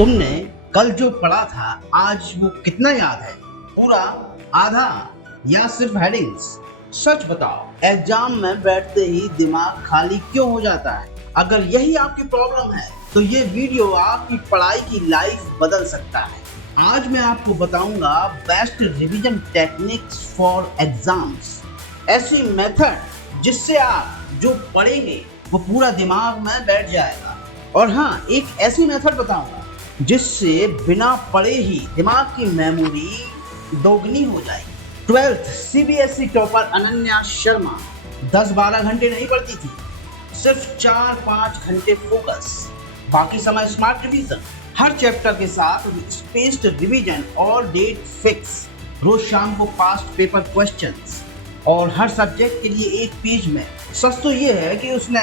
तुमने कल जो पढ़ा था आज वो कितना याद है? पूरा, आधा या सिर्फ हेडिंग्स? सच बताओ, एग्जाम में बैठते ही दिमाग खाली क्यों हो जाता है? अगर यही आपकी प्रॉब्लम है तो ये वीडियो आपकी पढ़ाई की लाइफ बदल सकता है। आज मैं आपको बताऊंगा best revision techniques for exams, ऐसी मेथड जिससे आप जो पढ़ेंगे वो पूरा दिमाग में बैठ जाएगा। और हाँ, एक ऐसी मेथड बताऊंगा जिससे बिना पढ़े ही दिमाग की मेमोरी दोगुनी हो जाएगी। 12th CBSE topper Ananya Sharma 10-12 घंटे नहीं पढ़ती थी, सिर्फ 4-5 घंटे फोकस, बाकी समय स्मार्ट रिवीजन। हर चैप्टर के साथ स्पेस्ड रिवीजन और डेट फिक्स, रोज शाम को पास्ट पेपर क्वेश्चंस, और हर सब्जेक्ट के लिए एक पेज में। सच तो ये है कि उसने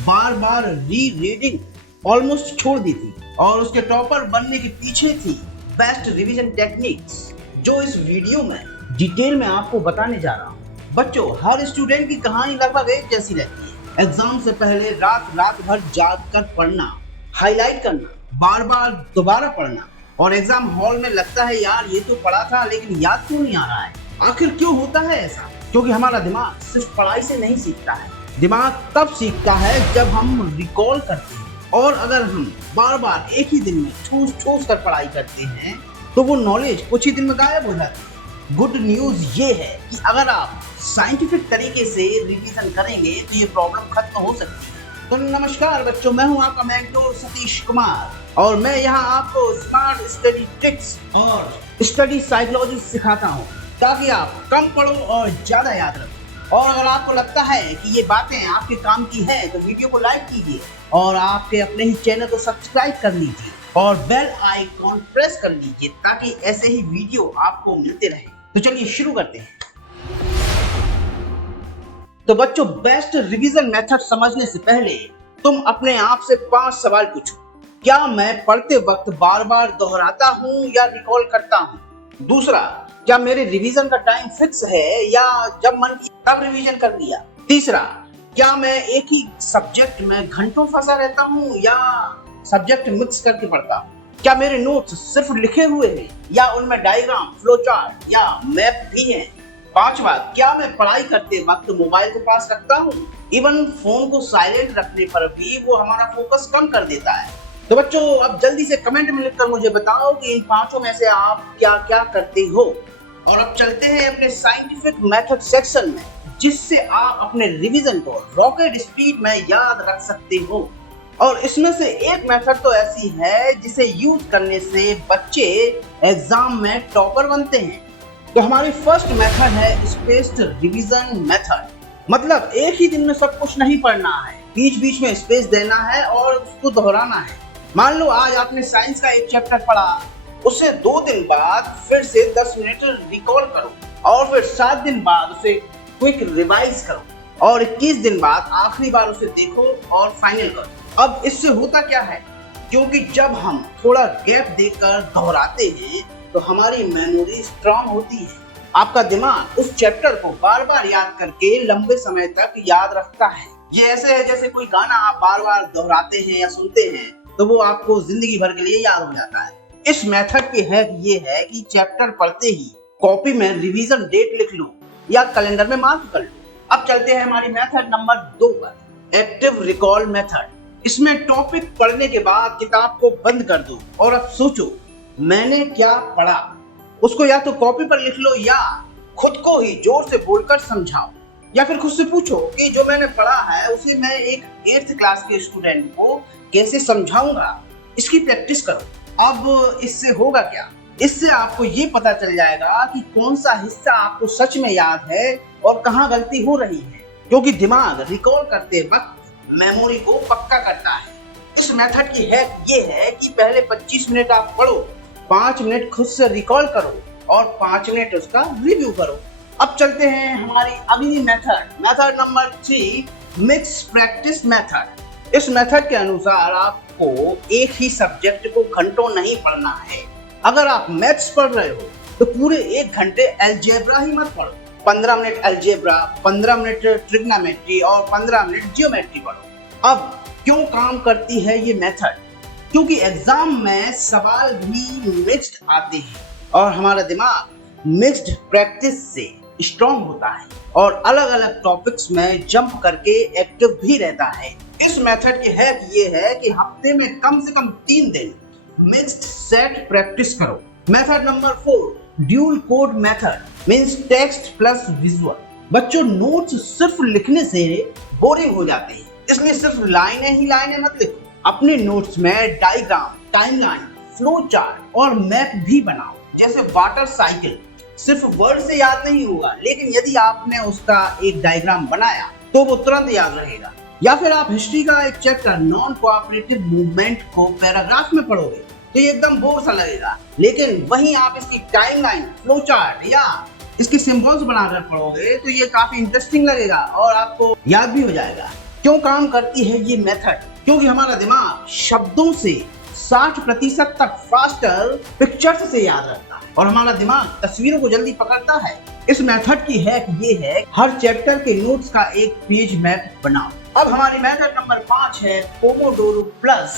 बार बार री रीडिंग ऑलमोस्ट छोड़ दी थी और उसके टॉपर बनने के पीछे थी बेस्ट रिवीजन टेक्निक्स, जो इस वीडियो में डिटेल में आपको बताने जा रहा हूँ। बच्चों, हर स्टूडेंट की कहानी लगभग एक जैसी रहती है। एग्जाम से पहले रात भर जाग कर पढ़ना, हाईलाइट करना, बार बार दोबारा पढ़ना, और एग्जाम हॉल में लगता है यार ये तो पढ़ा था लेकिन याद क्यों नहीं आ रहा है। आखिर क्यों होता है ऐसा? क्योंकि हमारा दिमाग सिर्फ पढ़ाई से नहीं सीखता है। दिमाग तब सीखता है जब हम रिकॉल करते हैं, और अगर हम बार बार एक ही दिन में ठूस कर पढ़ाई करते हैं तो वो नॉलेज कुछ ही दिन में गायब हो जाती है। गुड न्यूज ये है कि अगर आप साइंटिफिक तरीके से रिवीजन करेंगे तो ये प्रॉब्लम खत्म हो सकती है। तो नमस्कार बच्चों, मैं हूं आपका मेंटोर सतीश कुमार, और मैं यहाँ आपको स्मार्ट स्टडी ट्रिक्स और स्टडी साइकोलॉजी सिखाता हूँ ताकि आप कम पढ़ो और ज्यादा याद रखो। और अगर आपको लगता है कि ये बातें आपके काम की है तो वीडियो को लाइक कीजिए और आपके अपने ही चैनल को सब्सक्राइब कर लीजिए और बेल आइकॉन प्रेस कर लीजिए ताकि ऐसे ही वीडियो आपको मिलते रहे। तो चलिए शुरू करते हैं। तो बच्चों, बेस्ट रिवीजन मेथड समझने से पहले तुम अपने आप से 5 सवाल पूछो। क्या मैं पढ़ते वक्त बार बार दोहराता हूँ या रिकॉल करता हूँ? दूसरा, क्या मेरे रिवीजन का टाइम फिक्स है या जब मन किया तब रिवीजन कर लिया? तीसरा, क्या मैं एक ही सब्जेक्ट में घंटों फंसा रहता हूँ या सब्जेक्ट मिक्स करके पढ़ता हूँ? क्या मेरे नोट्स सिर्फ लिखे हुए हैं या उनमें डायग्राम, फ्लो चार्ट या मैप भी हैं? पांचवा, क्या मैं पढ़ाई करते वक्त मोबाइल को पास रखता हूँ? इवन फोन को साइलेंट रखने पर भी वो हमारा फोकस कम कर देता है। तो बच्चों, अब जल्दी से कमेंट में लिखकर मुझे बताओ कि इन पांचों में से आप क्या क्या करते हो। और अब चलते हैं अपने साइंटिफिक मेथड सेक्शन में, जिससे आप अपने रिवीजन को रॉकेट स्पीड में याद रख सकते हो। और इसमें से एक मेथड तो ऐसी है जिसे यूज करने से बच्चे एग्जाम में टॉपर बनते हैं। तो हमारी फर्स्ट मेथड है स्पेस्ड रिवीजन मेथड। मतलब एक ही दिन में सब कुछ नहीं पढ़ना है, बीच बीच में स्पेस देना है और उसको दोहराना है। मान लो आज आपने साइंस का एक चैप्टर पढ़ा, उसे 2 दिन बाद फिर से 10 मिनट रिकॉल करो, और फिर 7 दिन बाद उसे क्विक रिवाइज करो, और 21 दिन बाद आखिरी बार उसे देखो और फाइनल करो। अब इससे होता क्या है, क्योंकि जब हम थोड़ा गैप देकर दोहराते हैं तो हमारी मेमोरी स्ट्रांग होती है। आपका दिमाग उस चैप्टर को बार बार याद करके लंबे समय तक याद रखता है। ये ऐसे है जैसे कोई गाना आप बार बार दोहराते हैं या सुनते हैं तो वो आपको जिंदगी भर के लिए याद हो जाता है। इस मेथड की हैक ये है कि चैप्टर पढ़ते ही कॉपी में रिवीजन डेट लिख लो या कैलेंडर में मार्क कर लो। अब चलते हैं हमारी मेथड नंबर 2 पर, एक्टिव रिकॉल मेथड। इसमें टॉपिक पढ़ने के बाद किताब को बंद कर दो और अब सोचो मैंने क्या पढ़ा। उसको या तो कॉपी पर लिख लो या खुद को ही जोर से बोलकर समझाओ, या फिर खुद से पूछो कि जो मैंने पढ़ा है उसे मैं एक 8th क्लास के स्टूडेंट को कैसे समझाऊंगा। इसकी प्रैक्टिस करो। अब इससे होगा क्या? इससे आपको ये पता चल जाएगा कि कौन सा हिस्सा आपको सच में याद है और कहाँ गलती हो रही है, क्योंकि दिमाग रिकॉल करते वक्त मेमोरी को पक्का करता है। इस मेथड की हैक ये है कि पहले 25 मिनट आप पढ़ो, 5 मिनट खुद से रिकॉल करो और 5 मिनट उसका रिव्यू करो। अब चलते हैं हमारी अगली method number 3, mix practice method. इस मेथड के अनुसार आपको एक ही सब्जेक्ट को घंटों नहीं पढ़ना है। अगर आप मैथ्स पढ़ रहे हो तो पूरे 1 घंटे अलजेब्रा ही मत पढ़ो। 15 मिनट अलजेब्रा, 15 मिनट ट्रिग्नोमेट्री और 15 मिनट जियोमेट्री पढ़ो। अब क्यों काम करती है ये मेथड? क्योंकि एग्जाम में सवाल भी मिक्स्ड आते हैं और हमारा दिमाग मिक्स्ड प्रैक्टिस से स्ट्रॉन्ग होता है और अलग अलग टॉपिक्स में जंप करके एक्टिव भी रहता है। इस मेथड के हैक ये है कि हफ्ते में कम से कम 3 दिन मिक्स्ड सेट प्रैक्टिस करो। Method number 4, dual code method means text plus visual. बच्चों, नोट्स सिर्फ लिखने से बोरिंग हो जाते हैं, इसलिए सिर्फ लाइनें ही लाइनें मत लिखो। अपने नोट्स में डायग्राम, टाइमलाइन, फ्लो चार्ट और मैप भी बनाओ। जैसे वाटर साइकिल सिर्फ वर्ड से याद नहीं होगा, लेकिन यदि आपने उसका एक डायग्राम बनाया तो वो तुरंत याद रहेगा। या फिर आप हिस्ट्री का एक चैप्टर नॉन कोऑपरेटिव मूवमेंट को पैराग्राफ में पढ़ोगे तो ये एकदम बोर सा लगेगा, लेकिन वहीं आप इसकी टाइमलाइन, फ्लो चार्ट या इसके सिंबल्स बनाकर पढ़ोगे तो ये काफी इंटरेस्टिंग लगेगा और आपको याद भी हो जाएगा। क्यों काम करती है ये मेथड? क्योंकि हमारा दिमाग शब्दों से 60% तक फास्टर पिक्चर्स से याद रखता है और हमारा दिमाग तस्वीरों को जल्दी पकड़ता है। इस मेथड की हैक ये है, हर चैप्टर के नोट्स का एक पेज मैप बनाओ। अब हमारी मेथड नंबर 5 है Pomodoro plus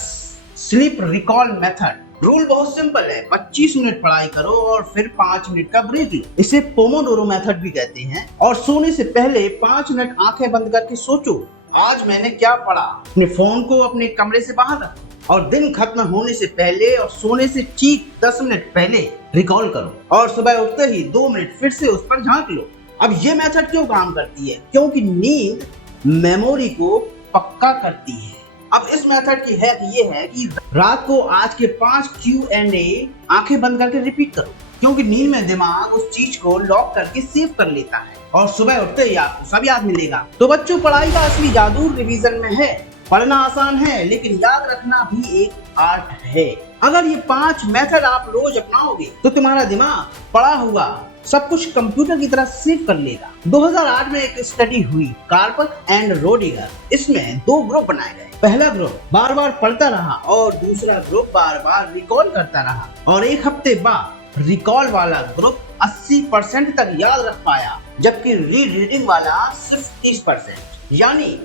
sleep recall method. Rule बहुत सिंपल है, 25 मिनट पढ़ाई करो और फिर 5 मिनट का ब्रेक लो। इसे पोमोडोरो मेथड भी कहते हैं। और सोने से पहले 5 मिनट आंखें बंद करके सोचो, आज मैंने क्या पढ़ा। अपने फोन को अपने कमरे से बाहर रखो और दिन खत्म होने से पहले और सोने से ठीक 10 मिनट पहले रिकॉल करो और सुबह उठते ही 2 मिनट फिर से उस पर झांक लो। अब ये मेथड क्यों काम करती है? क्योंकि नींद मेमोरी को पक्का करती है। अब इस मेथड की हैक ये है कि रात को आज के 5 Q&A आंखें बंद करके रिपीट करो, क्योंकि नींद में दिमाग उस चीज को लॉक करके सेव कर लेता है और सुबह उठते ही आपको सब याद मिलेगा। तो बच्चों, पढ़ाई का असली जादू रिवीजन में है। पढ़ना आसान है लेकिन याद रखना भी एक आर्ट है। अगर ये 5 मेथड आप रोज अपनाओगे तो तुम्हारा दिमाग पढ़ा हुआ सब कुछ कंप्यूटर की तरह सेव कर लेगा। 2008 में एक स्टडी हुई, कार्पक एंड रोडिगर। इसमें 2 ग्रुप बनाए गए। पहला ग्रुप बार बार पढ़ता रहा और दूसरा ग्रुप बार बार रिकॉल करता रहा और एक हफ्ते बाद रिकॉल वाला ग्रुप 80% तक याद रख पाया, जबकि रीडिंग वाला सिर्फ 30%। यानी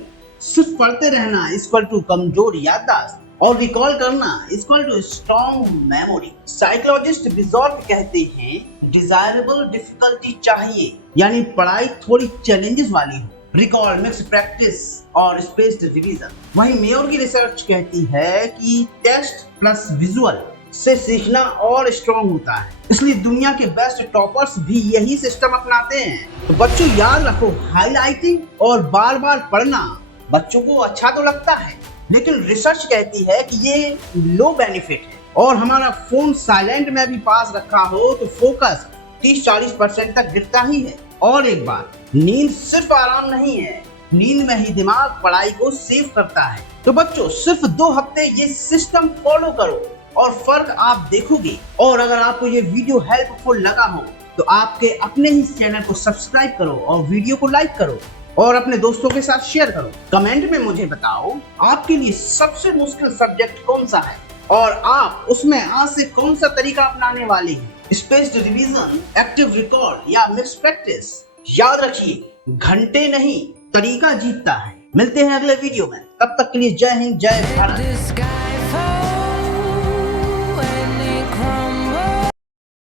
सिर्फ पढ़ते रहना इक्वल टू कमजोर याददाश्त और रिकॉल करना equal to strong memory. Psychologist Bjork कहते हैं, डिजायरेबल डिफिकल्टी चाहिए, यानी पढ़ाई थोड़ी चैलेंजेस वाली हो, रिकॉल, मिक्स प्रैक्टिस और स्पेस्ड रिवीजन। वहीं मेयर की रिसर्च कहती है कि टेक्स्ट प्लस विजुअल से सीखना और स्ट्रॉन्ग होता है, इसलिए दुनिया के बेस्ट टॉपर्स भी यही सिस्टम अपनाते हैं। तो बच्चों, याद रखो, हाईलाइटिंग और बार बार पढ़ना बच्चों को अच्छा तो लगता है, लेकिन रिसर्च कहती है कि ये लो बेनिफिट है और हमारा फोन साइलेंट में भी पास रखा हो तो फोकस 30-40% तक गिरता ही है। और एक बात, नींद सिर्फ आराम नहीं है, नींद में ही दिमाग पढ़ाई को सेव करता है। तो बच्चों, सिर्फ 2 हफ्ते ये सिस्टम फॉलो करो और फर्क आप देखोगे। और अगर आपको ये वीडियो हेल्पफुल लगा हो तो आपके अपने ही चैनल को सब्सक्राइब करो और वीडियो को लाइक करो और अपने दोस्तों के साथ शेयर करो। कमेंट में मुझे बताओ आपके लिए सबसे मुश्किल सब्जेक्ट कौन सा है और आप उसमें आज से कौन सा तरीका अपनाने वाले हैं, स्पेस्ड रिवीजन, एक्टिव रिकॉल या मिक्स प्रैक्टिस। याद रखिए, घंटे नहीं तरीका जीतता है। मिलते हैं अगले वीडियो में, तब तक के लिए जय हिंद, जय भारत।